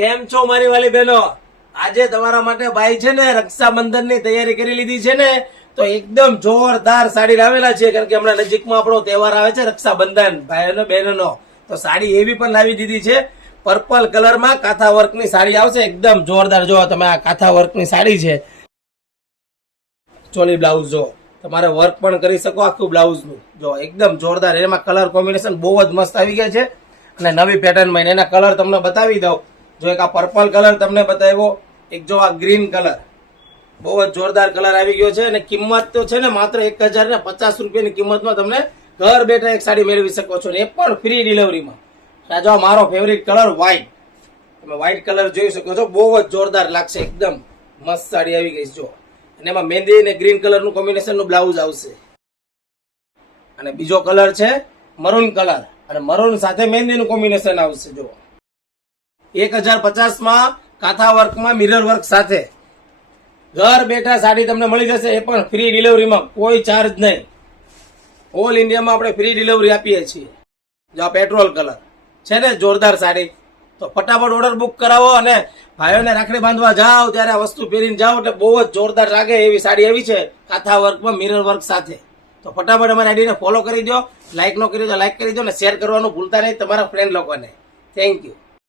કેમ છો મારી વાલી બહેનો? આજે તમારા માટે ભાઈ છે ને રક્ષાબંધન ની તૈયારી કરી લીધી છે ને, તો એકદમ જોરદાર સાડી લાવેલા છે. કારણ કે હમણાં નજીકમાં આપણો તહેવાર આવે છે રક્ષાબંધન, ભાઈઓ બહેનો. તો સાડી એવી પણ લાવી દીધી છે. પર્પલ કલરમાં કાથા વર્ક ની સાડી આવશે, એકદમ જોરદાર. જો તમે આ કાથા વર્ક ની સાડી છે, ચોલી બ્લાઉઝ જો તમારે વર્ક પણ કરી શકો આખું બ્લાઉઝ નું. જો એકદમ જોરદાર, એમાં કલર કોમ્બિનેશન બહુ જ મસ્ત આવી ગયા છે. અને નવી પેટર્નમાં એના કલર તમને બતાવી દઉં. જો એક આ પર્પલ કલર તમને બતાવ્યો, એક જો આ ગ્રીન કલર, બહુ જ જોરદાર કલર આવી ગયો છે. અને કિંમત તો છે ને માત્ર 1050 રૂપિયાની કિંમતમાં તમને ઘર બેઠા એક સાડી મેળવી શકો છો, એ પણ ફ્રી ડિલિવરીમાં. આ જો મારો ફેવરિટ કલર વ્હાઈટ, તમે વ્હાઈટ કલર જોઈ શકો છો, બહુ જ જોરદાર લાગશે. એકદમ મસ્ત સાડી આવી ગઈ જો. અને એમાં મહેંદી અને ગ્રીન કલર નું કોમ્બિનેશન નું બ્લાઉઝ આવશે. અને બીજો કલર છે મરૂન કલર, અને મરૂન સાથે મહેંદી નું કોમ્બિનેશન આવશે. જો 1050 માં કાથા વર્કમાં મિરર વર્ક સાથે ઘર બેઠા સાડી તમને મળી જશે, એ પણ ફ્રી ડિલિવરીમાં, કોઈ ચાર્જ નહીં. ઓલ ઇન્ડિયામાં આપણે ફ્રી ડિલિવરી આપીએ છીએ. જો આ પેટ્રોલ કલર છે ને જોરદાર સાડી, તો ફટાફટ ઓર્ડર બુક કરાવો. અને ભાઈઓને રાખડી બાંધવા જાઓ ત્યારે આ વસ્તુ પહેરીને જાઓ એટલે બહુ જ જોરદાર લાગે એવી સાડી આવી છે કાથા વર્કમાં મિરર વર્ક સાથે. તો ફટાફટ અમારી આઈડીને ફોલો કરી દો. લાઈક ન કરી દો લાઈક કરી દો, અને શેર કરવાનું ભૂલતા નહીં તમારા ફ્રેન્ડ લોકોને. Thank you.